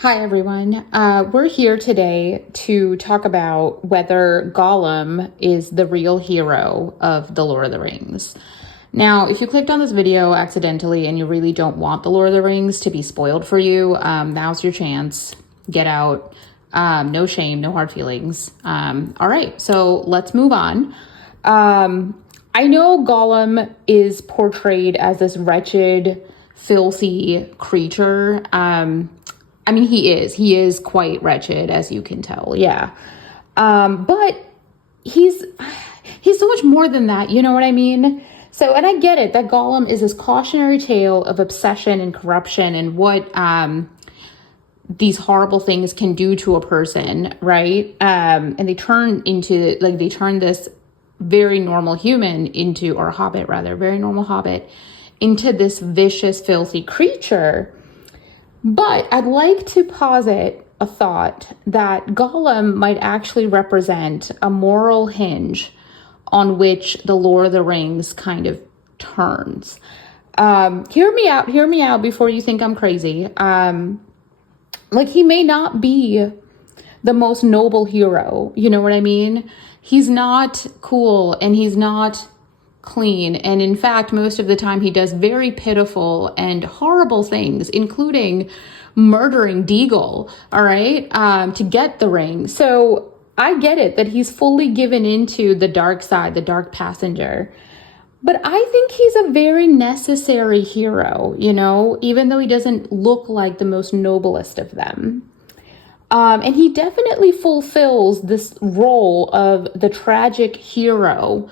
Hi, everyone. We're here today to talk about whether Gollum is the real hero of The Lord of the Rings. Now, if you clicked on this video accidentally and you really don't want The Lord of the Rings to be spoiled for you, now's your chance. Get out. No shame, no hard feelings. All right, so let's move on. I know Gollum is portrayed as this wretched, filthy creature. He is quite wretched, as you can tell. Yeah. But he's so much more than that. You know what I mean? So, and I get it that Gollum is this cautionary tale of obsession and corruption and what, these horrible things can do to a person. Right. And they turn this very normal human into, or hobbit rather, very normal hobbit into this vicious, filthy creature. But I'd like to posit a thought that Gollum might actually represent a moral hinge on which the Lord of the Rings kind of turns. Hear me out before you think I'm crazy. He may not be the most noble hero, you know what I mean? He's not cool and he's not clean. And in fact, most of the time he does very pitiful and horrible things, including murdering Deagle, all right, to get the ring. So I get it that he's fully given into the dark side, the dark passenger. But I think he's a very necessary hero, you know, even though he doesn't look like the most noblest of them. And he definitely fulfills this role of the tragic hero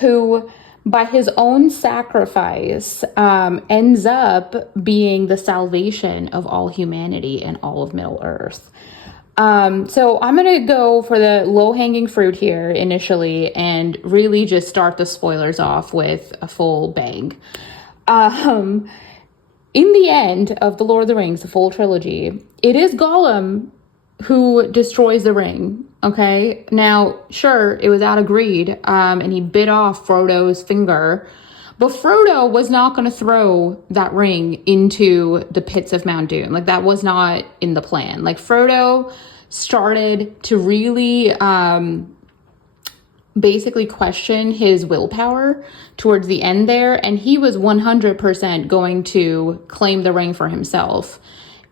who, by his own sacrifice, ends up being the salvation of all humanity and all of Middle-earth. So I'm going to go for the low-hanging fruit here initially and really just start the spoilers off with a full bang. In the end of The Lord of the Rings, the full trilogy, it is Gollum who destroys the ring. Okay, now, sure, it was out of greed, and he bit off Frodo's finger, but Frodo was not going to throw that ring into the pits of Mount Doom. Like, that was not in the plan. Like, Frodo started to really basically question his willpower towards the end there, and he was 100% going to claim the ring for himself.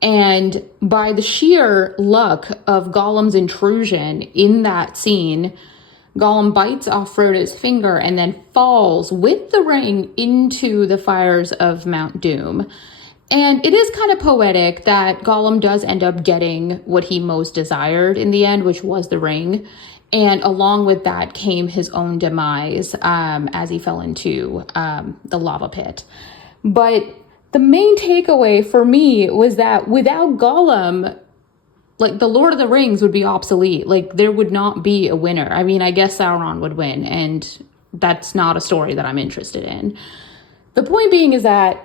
And by the sheer luck of Gollum's intrusion in that scene, Gollum bites off Frodo's finger and then falls with the ring into the fires of Mount Doom. And it is kind of poetic that Gollum does end up getting what he most desired in the end, which was the ring. And along with that came his own demise as he fell into the lava pit. But the main takeaway for me was that without Gollum, like, the Lord of the Rings would be obsolete. Like, there would not be a winner. I mean, I guess Sauron would win, and that's not a story that I'm interested in. The point being is that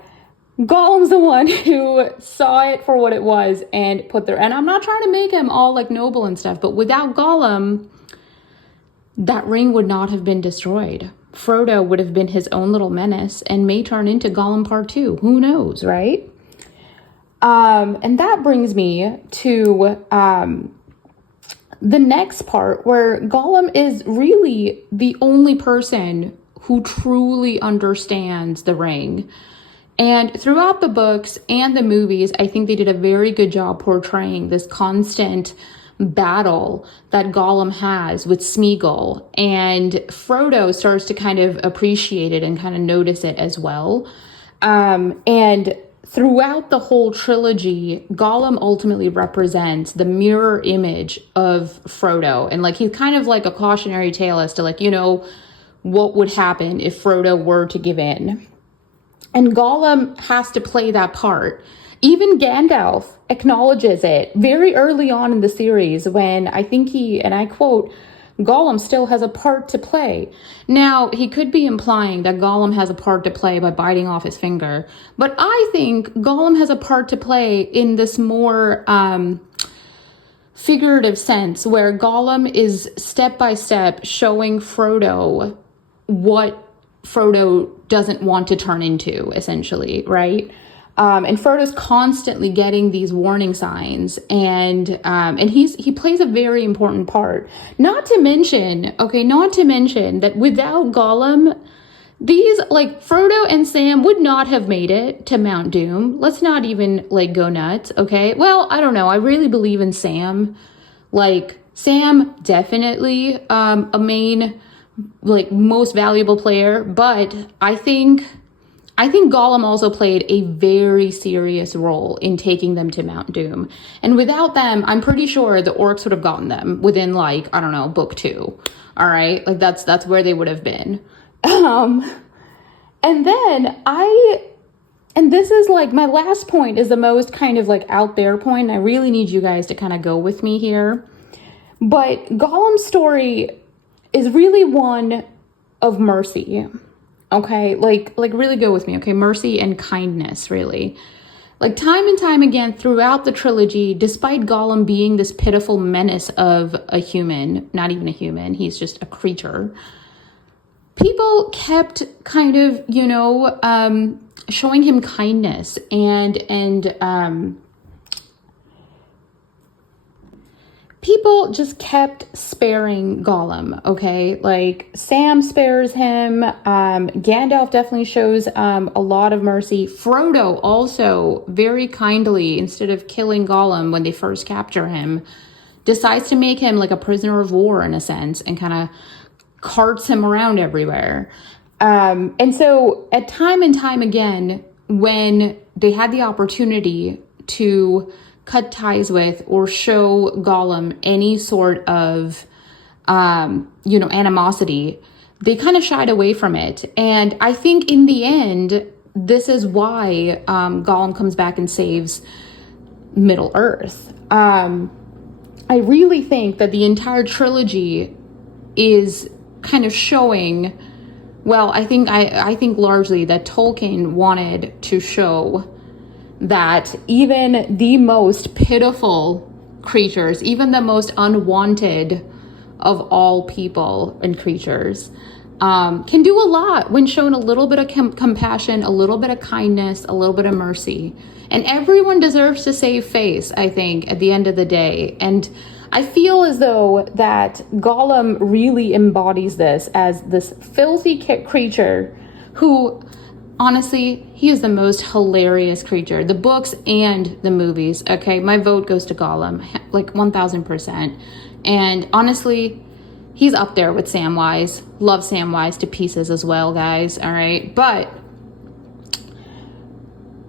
Gollum's the one who saw it for what it was and put there. And I'm not trying to make him all like noble and stuff, but without Gollum, that ring would not have been destroyed. Frodo would have been his own little menace and may turn into Gollum Part 2. Who knows, right? And that brings me to the next part where Gollum is really the only person who truly understands the ring. And throughout the books and the movies, I think they did a very good job portraying this constant battle that Gollum has with Smeagol, and Frodo starts to kind of appreciate it and kind of notice it as well. And throughout the whole trilogy, Gollum ultimately represents the mirror image of Frodo, and like he's kind of like a cautionary tale as to, like, you know, what would happen if Frodo were to give in. And Gollum has to play that part. Even Gandalf acknowledges it very early on in the series when I think he, and I quote, Gollum still has a part to play. Now, he could be implying that Gollum has a part to play by biting off his finger, but I think Gollum has a part to play in this more figurative sense where Gollum is step by step showing Frodo what Frodo doesn't want to turn into, essentially, right? And Frodo's constantly getting these warning signs, and he plays a very important part. Not to mention that without Gollum, these, like, Frodo and Sam would not have made it to Mount Doom. Let's not even, like, go nuts, okay? Well, I don't know. I really believe in Sam. Like, Sam, definitely a main, like, most valuable player, but I think Gollum also played a very serious role in taking them to Mount Doom. And without them, I'm pretty sure the orcs would have gotten them within, like, I don't know, book 2. All right? Like, that's where they would have been. And then and this is, like, my last point is the most kind of, like, out there point. I really need you guys to kind of go with me here. But Gollum's story is really one of mercy. Okay, like really go with me, okay? Mercy and kindness, really. Like, time and time again throughout the trilogy, despite Gollum being this pitiful menace of a human, not even a human, he's just a creature, people kept kind of, showing him kindness and people just kept sparing Gollum, okay? Like, Sam spares him. Gandalf definitely shows a lot of mercy. Frodo also very kindly, instead of killing Gollum when they first capture him, decides to make him like a prisoner of war in a sense and kind of carts him around everywhere. And so at time and time again, when they had the opportunity to cut ties with or show Gollum any sort of, animosity, they kind of shied away from it. And I think in the end, this is why Gollum comes back and saves Middle Earth. I really think that the entire trilogy is kind of showing, well, I think largely that Tolkien wanted to show that even the most pitiful creatures, even the most unwanted of all people and creatures, can do a lot when shown a little bit of compassion, a little bit of kindness, a little bit of mercy. And everyone deserves to save face, I think, at the end of the day. And I feel as though that Gollum really embodies this as this filthy creature who, honestly, he is the most hilarious creature. The books and the movies, okay? My vote goes to Gollum, like 1,000%. And honestly, he's up there with Samwise. Love Samwise to pieces as well, guys, all right? But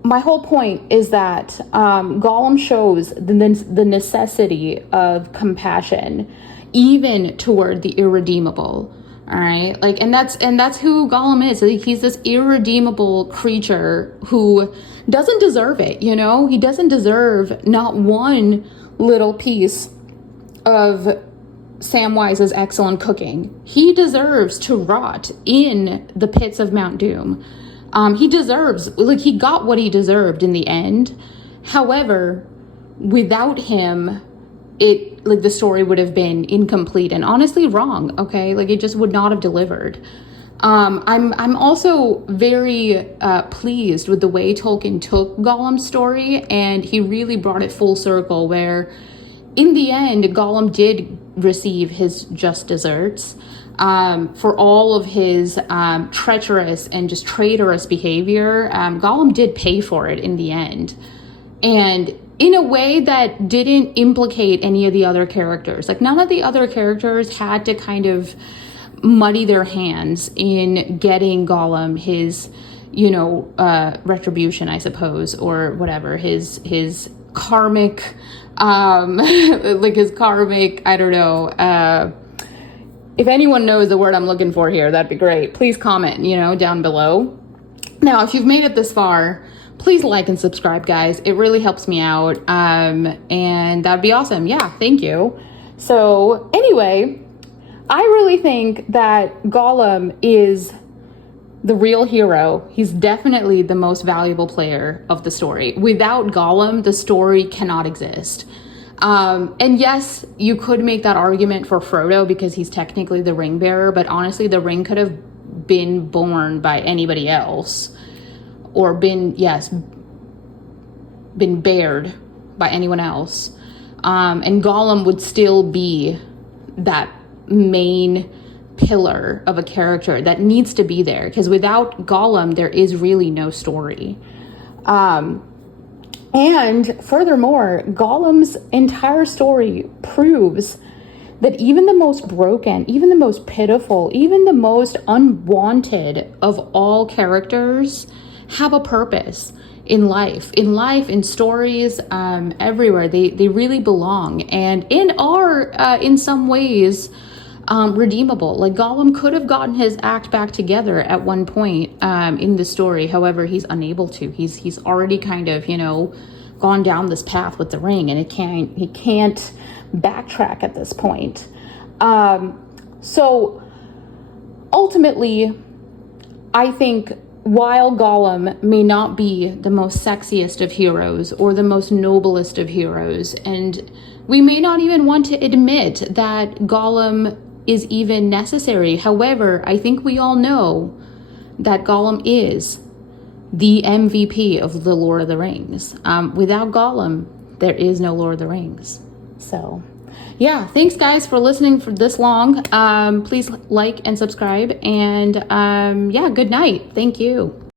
my whole point is that Gollum shows the necessity of compassion, even toward the irredeemable. All right, like, and that's who Gollum is. Like, he's this irredeemable creature who doesn't deserve it. He doesn't deserve not one little piece of Samwise's excellent cooking. He deserves to rot in the pits of Mount Doom. He deserves, like, he got what he deserved in the end. However, without him, the story would have been incomplete and honestly wrong, okay? Like, it just would not have delivered. I'm also very pleased with the way Tolkien took Gollum's story, and he really brought it full circle, where in the end, Gollum did receive his just desserts for all of his treacherous and just traitorous behavior. Gollum did pay for it in the end, and in a way that didn't implicate any of the other characters. Like, none of the other characters had to kind of muddy their hands in getting Gollum his, retribution, I suppose, or whatever, his karmic, his karmic, I don't know. If anyone knows the word I'm looking for here, that'd be great. Please comment, down below. Now, if you've made it this far, please like and subscribe, guys. It really helps me out. And that'd be awesome. Yeah, thank you. So anyway, I really think that Gollum is the real hero. He's definitely the most valuable player of the story. Without Gollum, the story cannot exist. And yes, you could make that argument for Frodo because he's technically the ring bearer, but honestly, the ring could have been borne by anybody else. Or been, yes, been bared by anyone else. And Gollum would still be that main pillar of a character that needs to be there, because without Gollum, there is really no story. And furthermore, Gollum's entire story proves that even the most broken, even the most pitiful, even the most unwanted of all characters have a purpose in life, in stories, everywhere. They really belong, and are in some ways redeemable. Like Gollum could have gotten his act back together at one point in the story. However, he's unable to. He's already kind of, gone down this path with the ring, and he can't backtrack at this point. So ultimately, I think while Gollum may not be the most sexiest of heroes or the most noblest of heroes, and we may not even want to admit that Gollum is even necessary. However, I think we all know that Gollum is the MVP of the Lord of the Rings. Without Gollum, there is no Lord of the Rings. So, yeah, thanks guys for listening for this long. Please like and subscribe, and yeah, good night. Thank you.